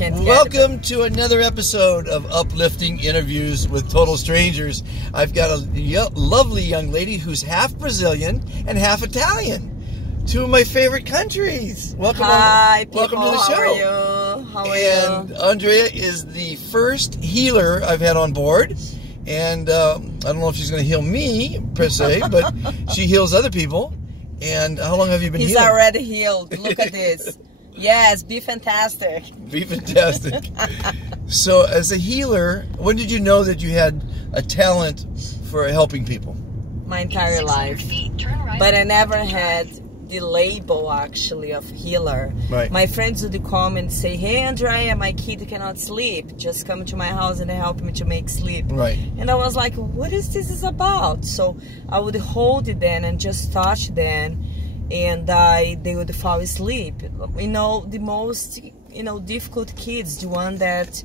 Welcome to another episode of Uplifting Interviews with Total Strangers. I've got a lovely young lady who's half Brazilian and half Italian. Two of my favorite countries. Welcome, welcome to the show. How are you? And Andrea is the first healer I've had on board. And I don't know if she's going to heal me, per se, but she heals other people. And how long have you been healing? He's already healed. Look at this. Yes, be fantastic. Be fantastic. So, as a healer, when did you know that you had a talent for helping people? My entire life. But I never had the label, actually, of healer. Right. My friends would come and say, "Hey, Andrea, my kid cannot sleep. Just come to my house and help me to make sleep." Right. And I was like, what is this about? So I would hold it then and just touch them. And they would fall asleep. You know, the most, difficult kids, the one that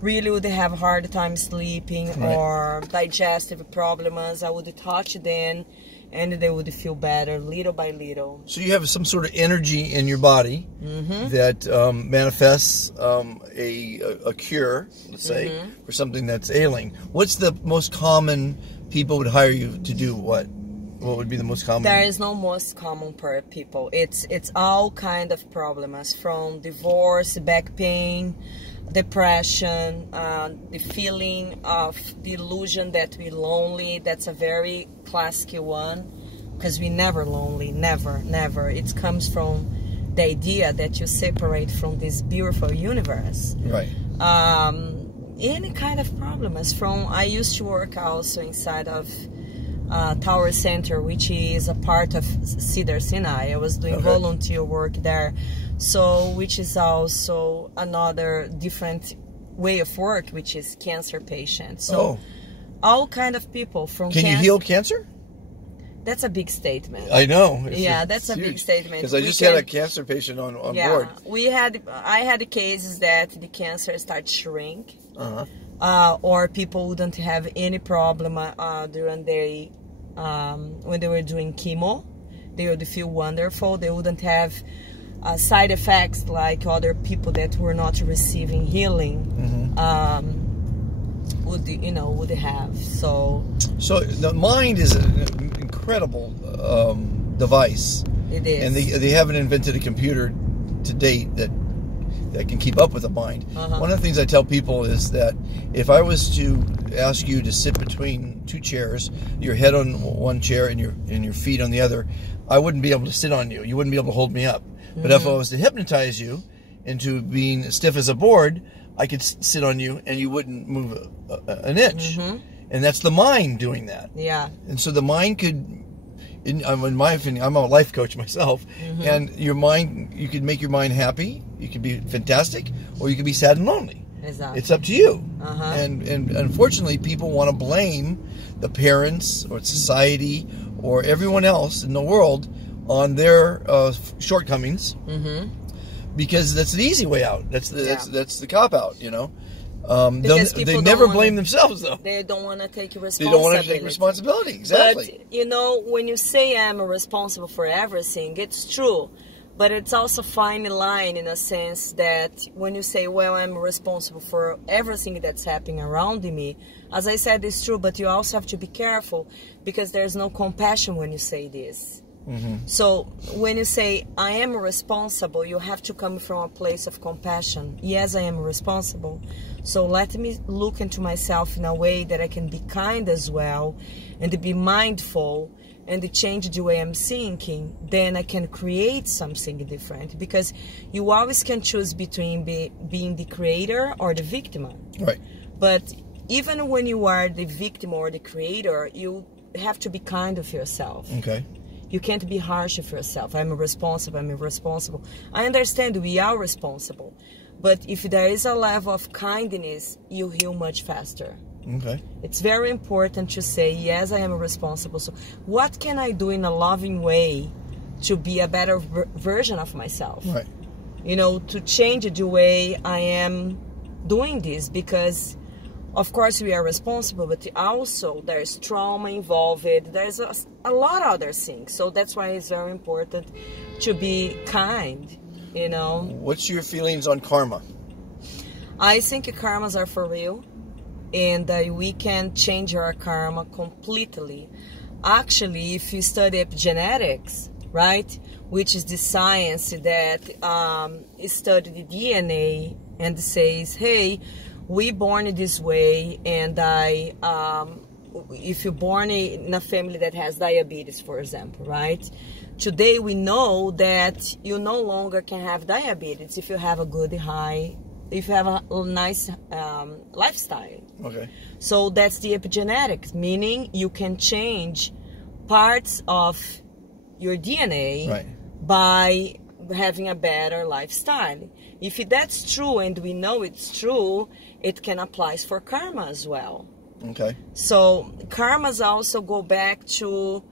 really would have a hard time sleeping, right, or digestive problems, I would touch them and they would feel better little by little. So you have some sort of energy in your body that manifests a cure, let's say, for something that's ailing. What's the most common people would hire you to do what? What would be the most common? There is no most common per people. It's all kind of problems, from divorce, back pain, depression, the feeling of the illusion that we're lonely. That's a very classic one, because we're never lonely, never. It comes from the idea that you separate from this beautiful universe. Right. Any kind of problems. I used to work also inside of Tower Center, which is a part of Cedar Sinai. I was doing volunteer work there, which is also another different way of work, which is cancer patients. So all kind of people from Can you heal cancer? That's a big statement. I know. That's a big statement. Because I just had a cancer patient on board. I had cases that the cancer started to shrink, or people wouldn't have any problem during their when they were doing chemo. They would feel wonderful. They wouldn't have side effects like other people that were not receiving healing would have. So the mind is an incredible device. It is, and they haven't invented a computer to date that can keep up with the mind. One of the things I tell people is that if I was to ask you to sit between two chairs, your head on one chair and your feet on the other, I wouldn't be able to sit on you. You wouldn't be able to hold me up. But if I was to hypnotize you into being stiff as a board, I could sit on you and you wouldn't move an inch. And that's the mind doing that. Yeah. And so the mind could, in my opinion, I'm a life coach myself, and your mind, you could make your mind happy, you could be fantastic, or you could be sad and lonely. Exactly. It's up to you. And unfortunately, people want to blame the parents or society or everyone else in the world on their shortcomings, because that's the easy way out. That's the cop out, they never blame themselves, though. They don't want to take responsibility. They don't want to take responsibility, exactly. But, when you say I'm responsible for everything, it's true. But it's also a fine line in a sense that when you say, well, I'm responsible for everything that's happening around me, as I said, it's true, but you also have to be careful, because there's no compassion when you say this. So when you say, I am responsible, you have to come from a place of compassion. Yes, I am responsible. So let me look into myself in a way that I can be kind as well, and be mindful, and change the way I'm thinking. Then I can create something different, because you always can choose between being the creator or the victim. Right. But even when you are the victim or the creator, you have to be kind of yourself. Okay. You can't be harsh with yourself. I'm irresponsible. I understand we are responsible. But if there is a level of kindness, you heal much faster. Okay. It's very important to say, yes, I am responsible. So what can I do in a loving way to be a better version of myself? Right. To change the way I am doing this, because of course we are responsible, but also there's trauma involved, there's a lot of other things. So that's why it's very important to be kind. you know. What's your feelings on karma? I think karmas are for real, and we can change our karma completely. Actually, if you study epigenetics, right, which is the science that study the DNA and says, hey, we born this way, and if you're born in a family that has diabetes, for example, right? Today we know that you no longer can have diabetes if you have a good if you have a nice lifestyle. Okay. So that's the epigenetics, meaning you can change parts of your DNA by having a better lifestyle. If that's true, and we know it's true, it can apply for karma as well. Okay. So karmas also go back to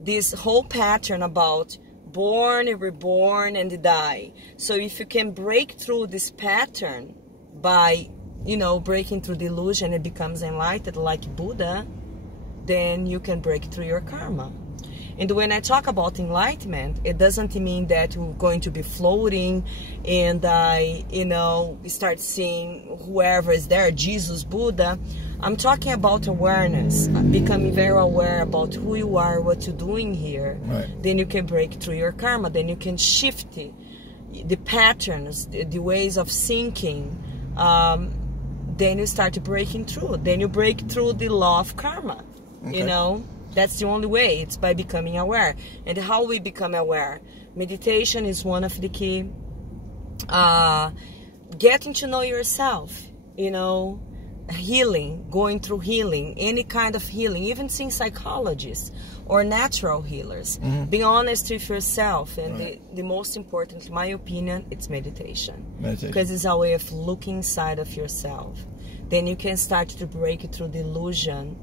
this whole pattern about born, reborn, and die. So if you can break through this pattern by, you know, breaking through the illusion, it becomes enlightened like Buddha, then you can break through your karma. And when I talk about enlightenment, it doesn't mean that we're going to be floating and you know, start seeing whoever is there, Jesus, Buddha. I'm talking about awareness, becoming very aware about who you are, what you're doing here. Right. Then you can break through your karma. Then you can shift the patterns, the ways of thinking. Then you start breaking through. Then you break through the law of karma, you know. That's the only way. It's by becoming aware. And how we become aware? Meditation is one of the key. Getting to know yourself, you know, healing, going through healing, any kind of healing, even seeing psychologists or natural healers. Being honest with yourself. And the most important, in my opinion, it's meditation. Because it's a way of looking inside of yourself. Then you can start to break through the illusion.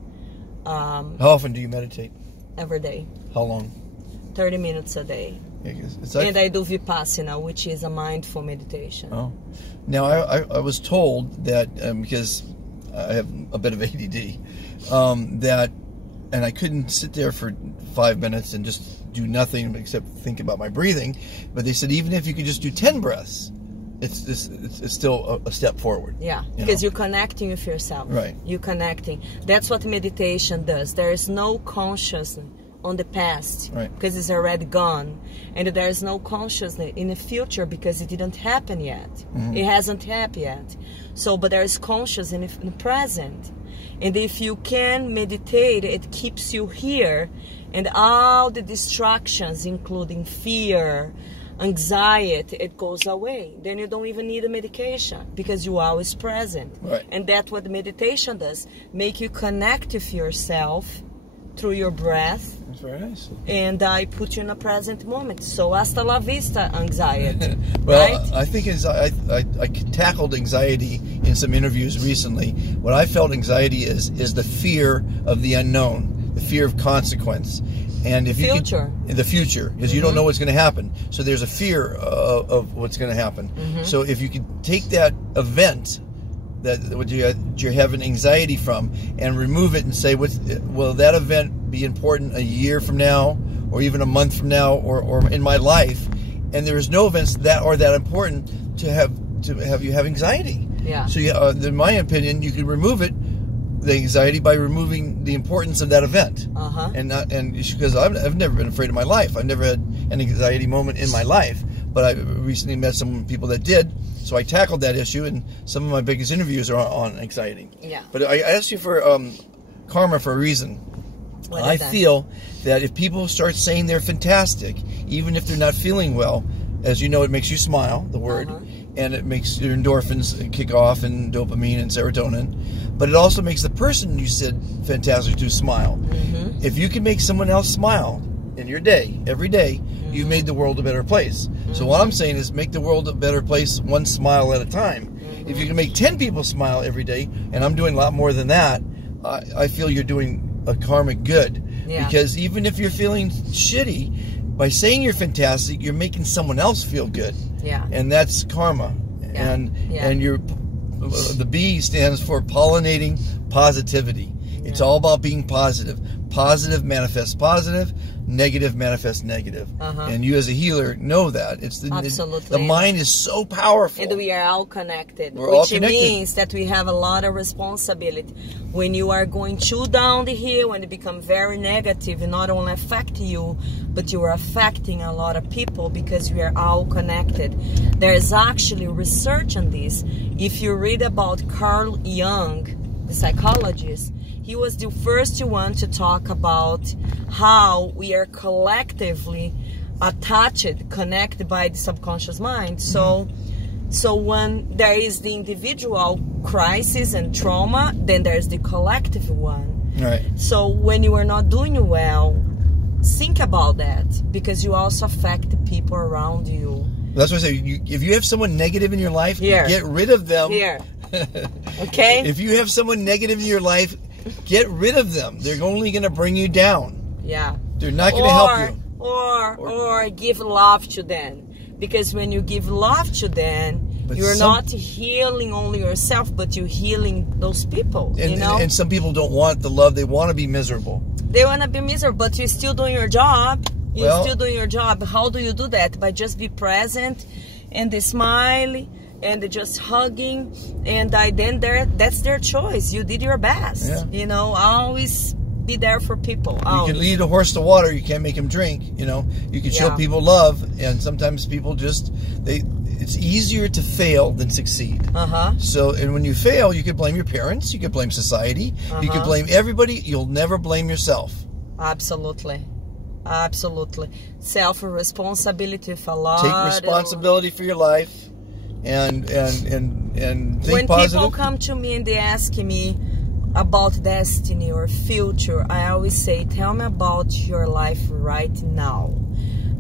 How often do you meditate? Every day. How long? 30 minutes a day. Yeah, it's like, and I do Vipassana, which is a mindful meditation. Oh. Now, I was told that, because I have a bit of ADD, that, and I couldn't sit there for 5 minutes and just do nothing except think about my breathing, but they said even if you could just do 10 breaths, it's still a step forward. Yeah, because you're connecting with yourself. Right. You're connecting. That's what meditation does. There is no consciousness on the past, because it's already gone. And there is no consciousness in the future because it didn't happen yet. It hasn't happened yet. So, but there is consciousness in the present. And if you can meditate, it keeps you here. And all the distractions, including fear, anxiety, it goes away. Then you don't even need a medication because you're always present. And that's what meditation does. Make you connect with yourself through your breath. That's very nice. And I put you in a present moment. So hasta la vista, anxiety. Well, right? I think I tackled anxiety in some interviews recently. What I felt anxiety is the fear of the unknown, the fear of consequence. And if the future, because you don't know what's going to happen. So there's a fear of what's going to happen. So if you could take that event that what you're having anxiety from and remove it and say, will that event be important a year from now, or even a month from now, or in my life? And there's no events that are that important to have you have anxiety. Yeah. So in my opinion, you can remove it, the anxiety, by removing the importance of that event. And because I've never been afraid in my life. I've never had an anxiety moment in my life, but I recently met some people that did, so I tackled that issue, and some of my biggest interviews are on anxiety. Yeah. But I asked you for karma for a reason. I feel that if people start saying they're fantastic, even if they're not feeling well, as you know, it makes you smile, the word, and it makes your endorphins kick off, and dopamine and serotonin. But it also makes the person you said fantastic to smile. If you can make someone else smile in your day, every day, you've made the world a better place. So what I'm saying is make the world a better place one smile at a time. If you can make 10 people smile every day, and I'm doing a lot more than that, I feel you're doing a karmic good. Because even if you're feeling shitty, by saying you're fantastic, you're making someone else feel good. And that's karma. And you're, the B stands for pollinating positivity. It's all about being positive. Positive manifests positive, negative manifests negative. And you as a healer know that. Absolutely. The mind is so powerful. And we are all connected. We're all which connected. Means that we have a lot of responsibility. When you are going too down the hill, when it becomes very negative, it not only affect you, but you are affecting a lot of people because we are all connected. There is actually research on this. If you read about Carl Jung, the psychologist, he was the first one to talk about how we are collectively attached, connected by the subconscious mind. So when there is the individual crisis and trauma, then there's the collective one. Right. So when you are not doing well, think about that, because you also affect the people around you. That's what I say. If you have someone negative in your life, get rid of them. Okay? If you have someone negative in your life, get rid of them. They're only going to bring you down. Yeah. They're not going to help you. Or give love to them. Because when you give love to them, you're not healing only yourself, but you're healing those people. And, you know? And some people don't want the love. They want to be miserable. They want to be miserable, but you're still doing your job. You're still doing your job. How do you do that? By just be present and they smile and just hugging, and then that's their choice. You did your best. Yeah. You know, always be there for people. You can lead a horse to water. You can't make him drink. You know, you can show people love, and sometimes people it's easier to fail than succeed. So, and when you fail, you could blame your parents. You could blame society. You could blame everybody. You'll never blame yourself. Absolutely. Absolutely. Self-responsibility for a lot. Take responsibility for your life. And think when positive. People come to me and they ask me about destiny or future, I always say, tell me about your life right now,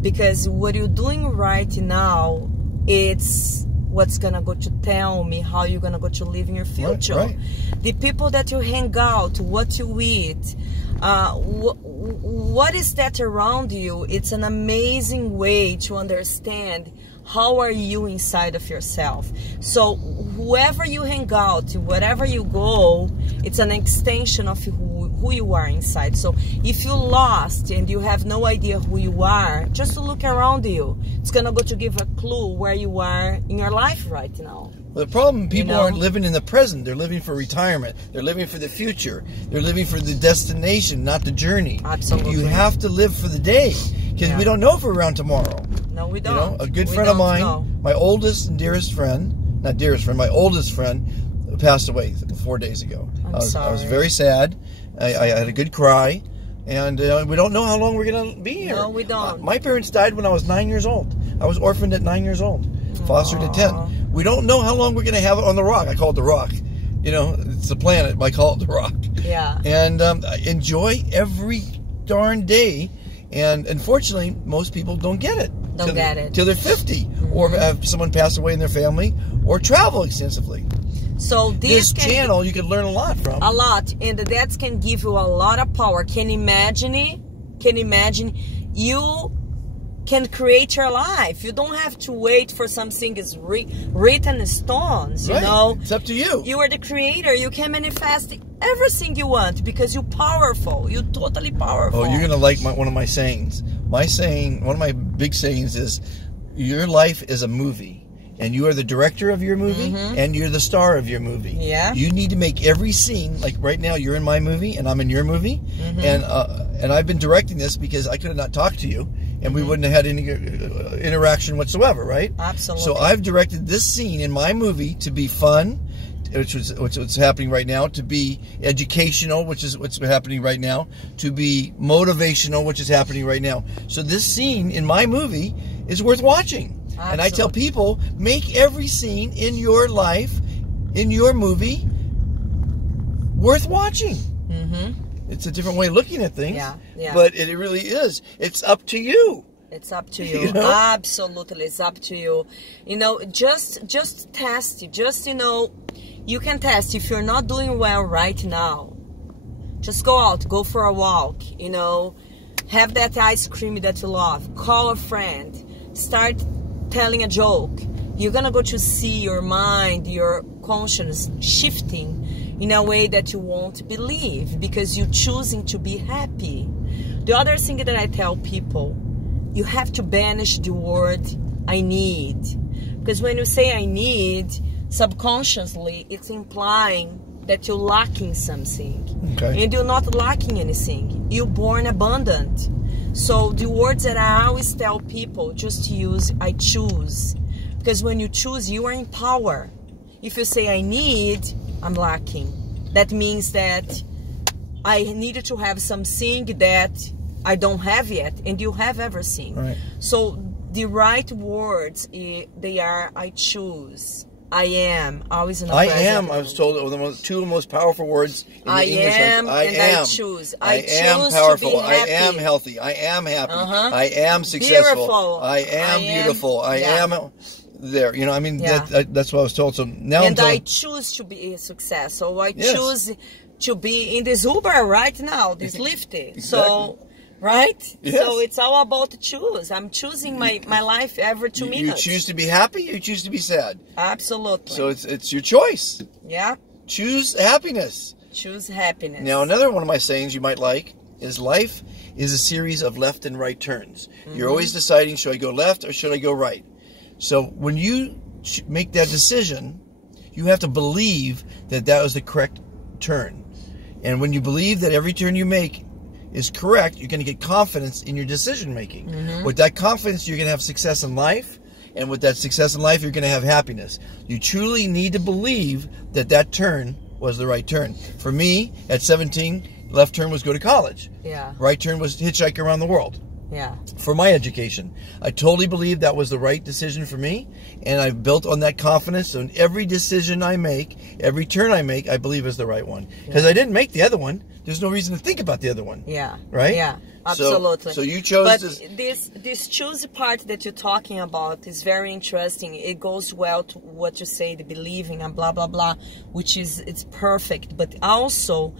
because what you're doing right now, it's what's gonna go to tell me how you're gonna go to live in your future. Right. The people that you hang out, what you eat, what is that around you, it's an amazing way to understand how are you inside of yourself. So whoever you hang out, wherever you go, it's an extension of who you are inside. So if you're lost and you have no idea who you are, just look around you. It's gonna go to give a clue where you are in your life right now. The problem, people aren't living in the present. They're living for retirement. They're living for the future. They're living for the destination, not the journey. Absolutely. You have to live for the day, because we don't know if we're around tomorrow. No, we don't. You know, a good friend of mine, my oldest and dearest friend, not dearest friend, my oldest friend, passed away 4 days ago. I was very sad. I had a good cry. And we don't know how long we're going to be here. No, we don't. My parents died when I was 9 years old. I was orphaned at 9 years old. Fostered at 10. We don't know how long we're going to have it on the rock. I call it the rock. You know, it's the planet, but I call it the rock. Yeah. And enjoy every darn day. And unfortunately, most people don't get it. Till they're 50. Or have someone pass away in their family. Or travel extensively. So this channel you can learn a lot from. A lot. And that can give you a lot of power. Can you imagine you can create your life. You don't have to wait for something is written in stones, you know. It's up to you. You are the creator. You can manifest everything you want because you're powerful. You're totally powerful. Oh, you're going to like one of my sayings. One of my big sayings is, your life is a movie. And you are the director of your movie, and you're the star of your movie. Yeah. You need to make every scene, like right now you're in my movie, and I'm in your movie, and I've been directing this because I could have not talked to you, and we wouldn't have had any interaction whatsoever, right? Absolutely. So I've directed this scene in my movie to be fun, which is what's happening right now, to be educational, which is what's happening right now, to be motivational, which is happening right now. So this scene in my movie is worth watching. Absolutely. And I tell people, make every scene in your life, in your movie, worth watching. It's a different way of looking at things, but it really is. It's up to you. It's up to you. You know? Absolutely, it's up to you. You know, just test it. Just, you know, you can test. If you're not doing well right now, just go out, go for a walk, you know, have that ice cream that you love, call a friend, start telling a joke. You're gonna go to see your mind, your conscience shifting. in a way that you won't believe, because you're choosing to be happy. The other thing that I tell people, you have to banish the word I need. Because when you say I need, subconsciously it's implying that you're lacking something. Okay. And you're not lacking anything. You're born abundant. So the words that I always tell people, just to use I choose. Because when you choose, you are in power. If you say I need, I'm lacking. That means that I needed to have something that I don't have yet, and you have everything. Right. So the right words, they are I choose, I am, always in the I present. am, I was told, the two most powerful words in the English am, language. and I choose. I am choose powerful. to be happy. I am healthy. I am happy. I am successful. Beautiful. I am beautiful. I am there. You know, I mean, Yeah. that's what I was told. So now And I choose to be a success. So I choose to be in this Uber right now, this Lyft. Exactly. So, right? Yes. So it's all about to choose. I'm choosing my life every 2 minutes. You choose to be happy, you choose to be sad. Absolutely. So it's your choice. Yeah. Choose happiness. Choose happiness. Now, another one of my sayings you might like is life is a series of left and right turns. You're always deciding, should I go left or should I go right? So when you make that decision, you have to believe that that was the correct turn. And when you believe that every turn you make is correct, you're going to get confidence in your decision making. With that confidence, you're going to have success in life. And with that success in life, you're going to have happiness. You truly need to believe that that turn was the right turn. For me, at 17, left turn was go to college. Yeah. Right turn was hitchhike around the world. Yeah. For my education, I totally believe that was the right decision for me, and I've built on that confidence. So in every decision I make, every turn I make, I believe is the right one. Because I didn't make the other one. There's no reason to think about the other one. Yeah. Right? Yeah. Absolutely. So you chose But this choose part that you're talking about is very interesting. It goes well to what you say, the believing and blah blah blah, which is it's perfect. But also,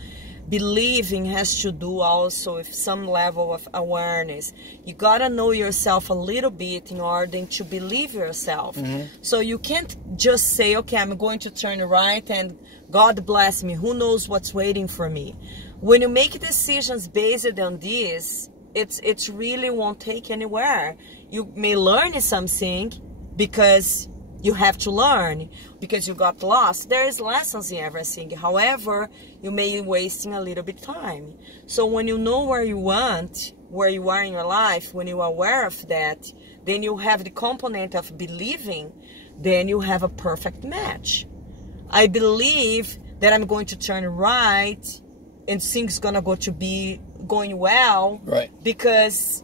believing has to do also with some level of awareness. You gotta know yourself a little bit in order to believe yourself. So you can't just say, okay, I'm going to turn right and God bless me. Who knows what's waiting for me? When you make decisions based on this, it's really won't take anywhere. You may learn something because you have to learn, because you got lost. There is lessons in everything. However, you may be wasting a little bit time. So when you know where you want, where you are in your life, when you are aware of that, then you have the component of believing, then you have a perfect match. I believe that I'm going to turn right and things gonna go to be going well, right, because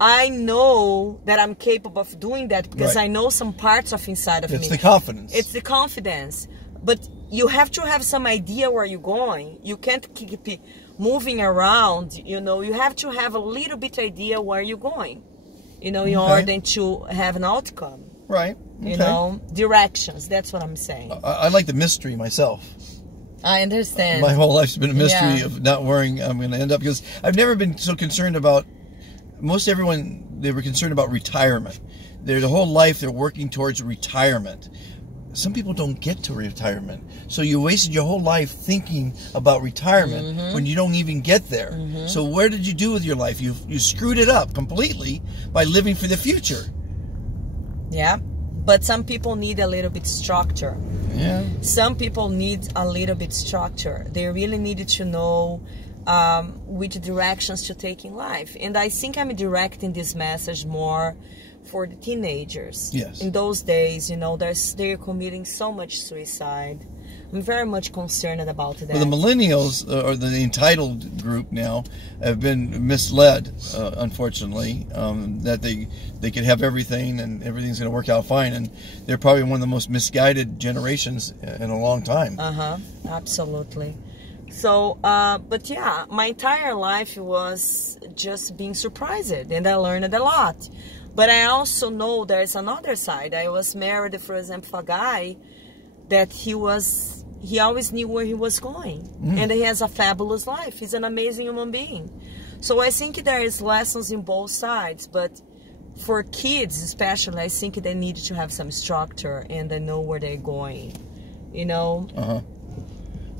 I know that I'm capable of doing that, because I know some parts of inside of me. It's the confidence. It's the confidence. But you have to have some idea where you're going. You can't keep moving around, you know. You have to have a little bit idea where you're going, you know, in order to have an outcome. Right. Okay. You know, directions. That's what I'm saying. I like the mystery myself. I understand. My whole life's been a mystery of not worrying I'm going to end up, because I've never been so concerned about, most everyone, they were concerned about retirement. Their whole life they're working towards retirement. Some people don't get to retirement. So you wasted your whole life thinking about retirement when you don't even get there. So where did you do with your life? You screwed it up completely by living for the future. Yeah. But some people need a little bit structure. Yeah. Some people need a little bit structure. They really needed to know which directions to take in life. And I think I'm directing this message more for the teenagers. Yes. In those days, you know, they're committing so much suicide. I'm very much concerned about that. Well, the millennials, or the entitled group now, have been misled, unfortunately, that they could have everything and everything's going to work out fine. And they're probably one of the most misguided generations in a long time. Absolutely. So, but yeah, my entire life was just being surprised, and I learned a lot. But I also know there's another side. I was married, for example, to a guy that he always knew where he was going. And he has a fabulous life. He's an amazing human being. So I think there is lessons in both sides. But for kids especially, I think they need to have some structure and they know where they're going. You know?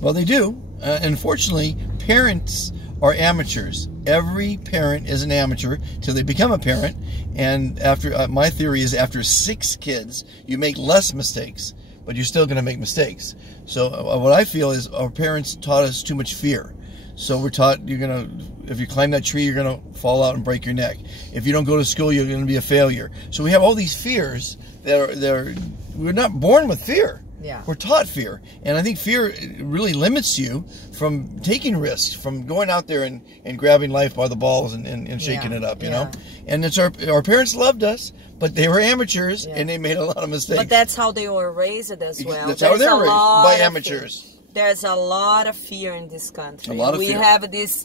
Well, they do. Unfortunately, parents are amateurs. Every parent is an amateur till they become a parent. And after my theory is after 6 kids, you make less mistakes, but you're still going to make mistakes. So what I feel is our parents taught us too much fear. So we're taught if you climb that tree, you're going to fall out and break your neck. If you don't go to school, you're going to be a failure. So we have all these fears we're not born with fear. Yeah. We're taught fear. And I think fear really limits you from taking risks, from going out there and grabbing life by the balls and shaking it up, you know? And it's our parents loved us, but they were amateurs and they made a lot of mistakes. But that's how they were raised as well. That's how they were raised, by amateurs. There's a lot of fear in this country. A lot of fear. We have this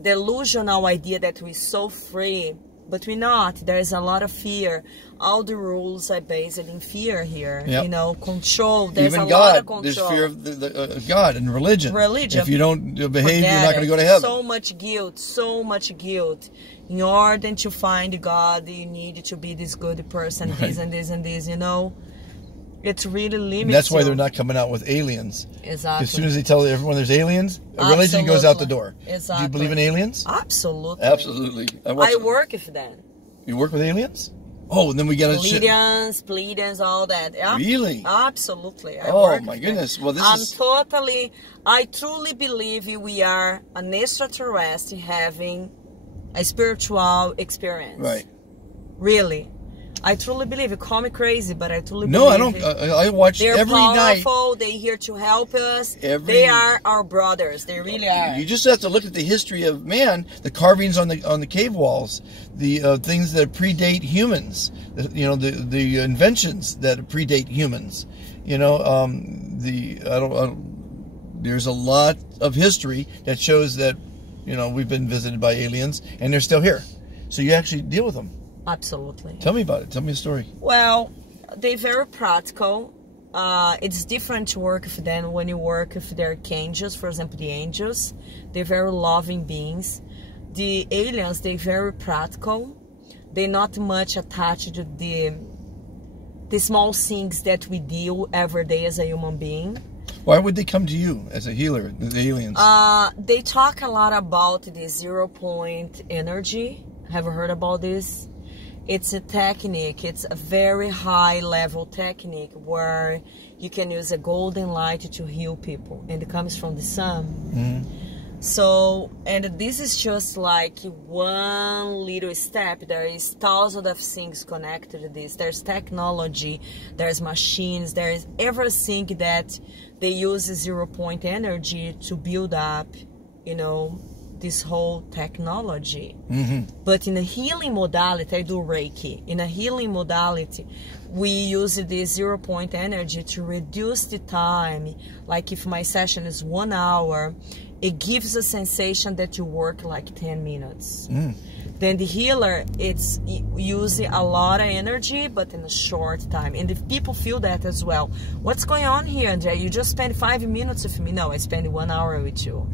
delusional idea that we're so free, but we're not. There's a lot of fear. All the rules are based in fear here. Yep. You know, control. There's Even a God, lot of control. there's fear of God and religion. If you don't behave, you're not going to go to heaven. So much guilt, so much guilt. In order to find God, you need to be this good person, this and this and this, you know. It's really limited. And that's why they're not coming out with aliens. Exactly. As soon as they tell everyone there's aliens, religion goes out the door. Exactly. Do you believe in aliens? Absolutely. Absolutely. I work with them. You work with aliens? Oh, and then we got a Pleiadians, all that. Yeah. Really? Absolutely. Oh my goodness. Well, I truly believe we are an extraterrestrial having a spiritual experience. Right. Really. I truly believe it. Call me crazy, but I truly believe No, I don't. I watch every night. They're powerful. They're here to help us. They are our brothers. They really are. You just have to look at the history of man, the carvings on the cave walls, the things that predate humans. The inventions that predate humans. You know, there's a lot of history that shows that we've been visited by aliens and they're still here. So you actually deal with them. Absolutely. Tell me about it. Tell me a story. Well, they're very practical. It's different to work with them when you work with their archangels. For example, the angels, they're very loving beings. The aliens, they're very practical. They're not much attached to the small things that we deal every day as a human being. Why would they come to you as a healer, the aliens? They talk a lot about the 0 point energy. Have you heard about this? It's a technique. It's a very high level technique where you can use a golden light to heal people, and it comes from the sun. Mm-hmm. So, and this is just like one little step. There is thousands of things connected to this. There's technology, there's machines, there's everything that they use 0 point energy to build up, this whole technology. Mm-hmm. But in a healing modality, I do Reiki. In a healing modality, we use the 0 point energy to reduce the time. Like if my session is 1 hour, it gives a sensation that you work like 10 minutes. Then the healer, it's using a lot of energy, but in a short time. And if people feel that as well, what's going on here, Andrea? You just spend 5 minutes with me. No, I spend 1 hour with you.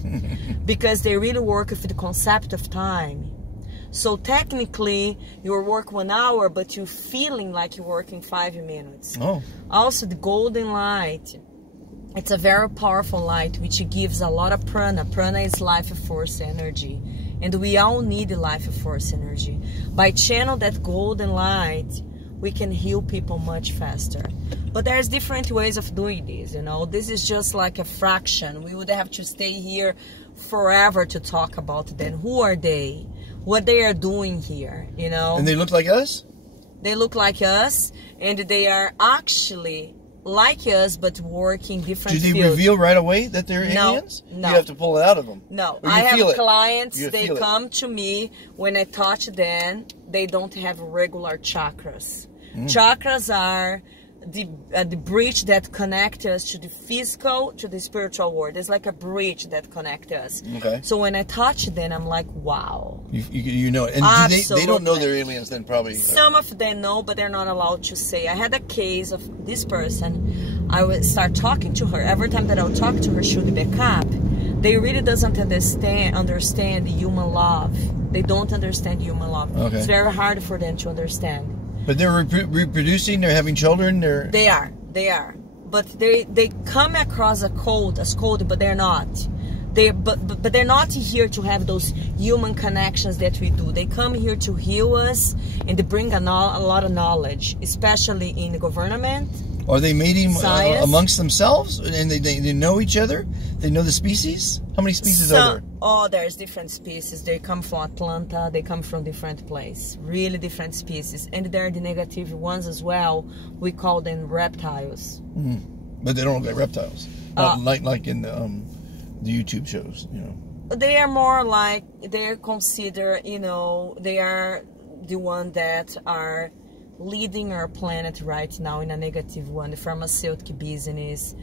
Because they really work with the concept of time. So technically, you work 1 hour, but you're feeling like you're working 5 minutes. Oh. Also, the golden light. It's a very powerful light, which gives a lot of prana. Prana is life force energy. And we all need life force energy. By channel that golden light, we can heal people much faster. But there's different ways of doing this, This is just like a fraction. We would have to stay here forever to talk about them. Who are they? What they are doing here, And they look like us? They look like us, and they are actually like us, but working different fields. Do they reveal right away that they're aliens? No. You have to pull it out of them. No. I have clients, they come to me, when I touch them, they don't have regular chakras. Chakras are the bridge that connects us to the physical, to the spiritual world. It's like a bridge that connects us. Okay. So when I touch them, I'm like, wow. You know it. And they don't know they're aliens then probably? Some of them know, but they're not allowed to say. I had a case of this person. I would start talking to her. Every time that I would talk to her, she would back up. They really doesn't understand human love. They don't understand human love. Okay. It's very hard for them to understand. But they're reproducing, they're having children, They are. but they come across as cold, but they're not. But they're not here to have those human connections that we do. They come here to heal us, and they bring a lot of knowledge, especially in the government. Are they mating Science. amongst themselves, and they know each other? They know the species? How many species are there? Oh, there's different species. They come from Atlanta. They come from different places. Really different species. And there are the negative ones as well. We call them reptiles. Mm. But they don't look like reptiles. Like in the YouTube shows, you know. They are more like, they're considered, you know, they are the one that are leading our planet right now in a negative one, the pharmaceutical business.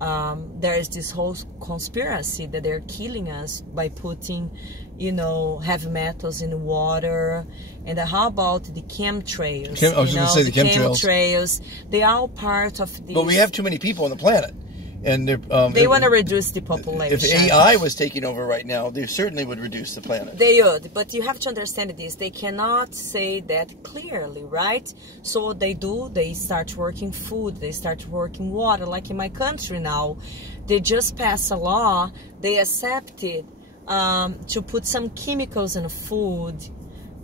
There is this whole conspiracy that they're killing us by putting, you know, heavy metals in the water. And how about the chemtrails? I was going to say the chemtrails. They are all part of this. But we have too many people on the planet. And they want to reduce the population. If AI was taking over right now, they certainly would reduce the planet. They would, but you have to understand this. They cannot say that clearly, right? So what they do, they start working food, they start working water. Like in my country now, they just passed a law. They accepted to put some chemicals in the food,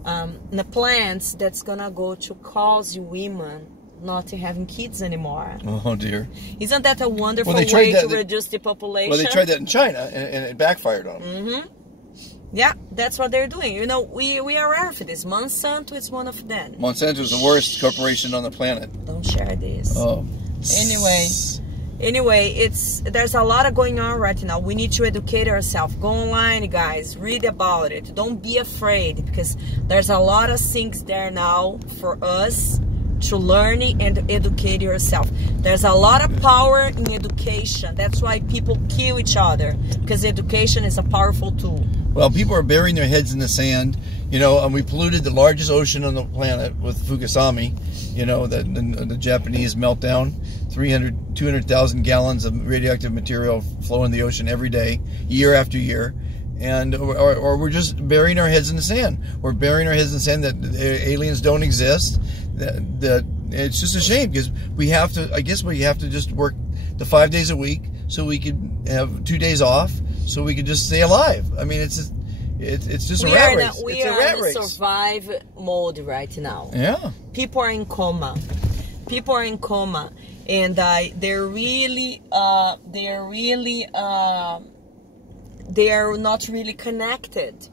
in the plants, that's gonna go to cause women not having kids anymore. Oh dear. Isn't that a wonderful way to reduce the population? Well, they tried that in China and it backfired on them. Mm-hmm. Yeah, that's what they're doing. You know, we are aware of this. Monsanto is one of them. Monsanto is the worst corporation on the planet. Don't share this. Oh. Anyway, there's a lot going on right now. We need to educate ourselves. Go online, guys. Read about it. Don't be afraid, because there's a lot of things there now for us to learn and educate yourself. There's a lot of power in education. That's why people kill each other, because education is a powerful tool. Well, people are burying their heads in the sand, you know, and we polluted the largest ocean on the planet with Fukushima, you know, the Japanese meltdown. 200,000 gallons of radioactive material flow in the ocean every day, year after year. And or we're just burying our heads in the sand. We're burying our heads in the sand that aliens don't exist. That it's just a shame, because we have to. I guess we have to just work the 5 days a week so we could have 2 days off, so we could just stay alive. I mean, it's just a rat race. We are in a survive mode right now. Yeah. People are in coma. People are in coma, and they're really they are not really connected.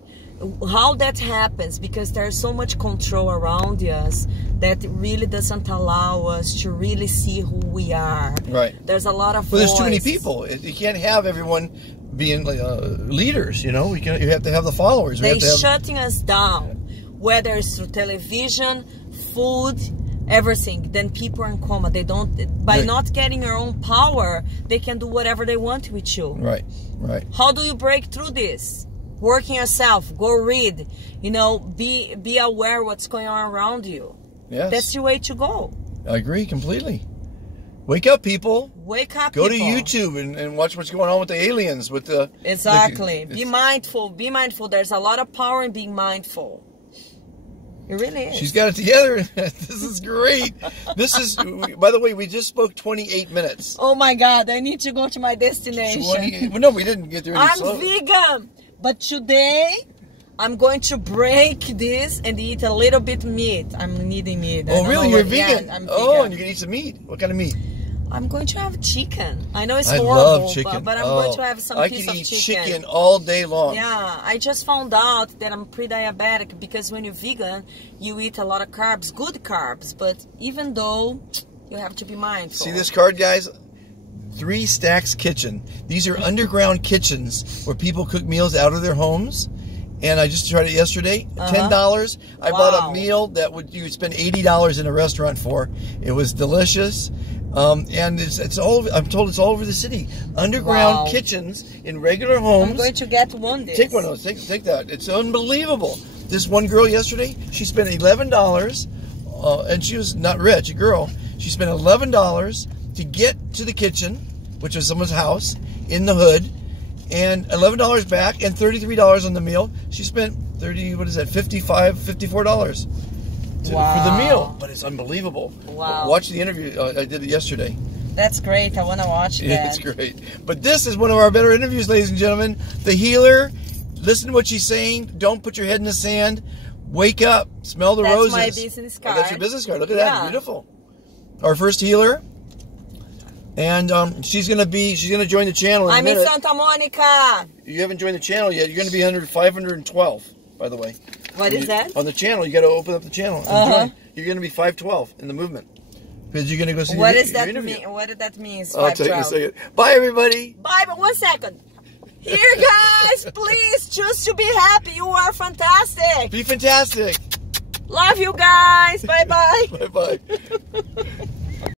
How that happens? Because there's so much control around us that really doesn't allow us to really see who we are. Right. There's a lot of there's too many people. You can't have everyone being leaders, you know. You have to have the followers. They're shutting us down, whether it's through television, food, everything. Then people are in coma. They don't, by not getting their own power, they can do whatever they want with you. Right, right. How do you break through this? Working yourself, go read, you know, be aware what's going on around you. Yes. That's the way to go. I agree completely. Wake up, people. Wake up, Go people. to YouTube and watch what's going on with the aliens. Exactly. Be mindful. Be mindful. There's a lot of power in being mindful. It really is. She's got it together. This is great. This is, by the way, we just spoke 28 minutes. Oh my God, I need to go to my destination. Well, no, we didn't get there any I'm vegan. But today, I'm going to break this and eat a little bit meat. I'm needing meat. Oh, really? You're vegan? Yeah, I'm oh, vegan. and you can eat some meat. What kind of meat? I'm going to have chicken. I know it's I horrible, love chicken. but I'm going to have some piece of chicken. I can eat chicken all day long. Yeah, I just found out that I'm pre-diabetic, because when you're vegan, you eat a lot of carbs, good carbs. But even though, you have to be mindful. See this card, guys? 3 Stacks Kitchen. These are underground kitchens where people cook meals out of their homes. And I just tried it yesterday. $10. I bought a meal that you would spend $80 in a restaurant for. It was delicious. And it's all. I'm told it's all over the city. Underground kitchens in regular homes. I'm going to get one this. Take one of those. Take that. It's unbelievable. This one girl yesterday, she spent $11, and she was not rich. A girl. She spent $11 to get to the kitchen, which was someone's house in the hood, and $11 back and $33 on the meal. She spent $54 for the meal. But it's unbelievable. Wow. Watch the interview. I did it yesterday. That's great. I want to watch that. Yeah, it's great. But this is one of our better interviews, ladies and gentlemen. The healer. Listen to what she's saying. Don't put your head in the sand. Wake up. Smell the roses. That's my business card. Oh, that's your business card. Look at that. Beautiful. Our first healer. And she's gonna join the channel in a minute. I'm in Santa Monica. You haven't joined the channel yet. You're gonna be under 512, by the way. What is that? On the channel, you got to open up the channel and join. You're gonna be 512 in the movement because you're gonna go see what your, does that interview. mean? What did that mean? I'll tell you in a second. Bye, everybody. Bye. But 1 second. Here, guys, please choose to be happy. You are fantastic. Be fantastic. Love you guys. Bye bye. Bye bye.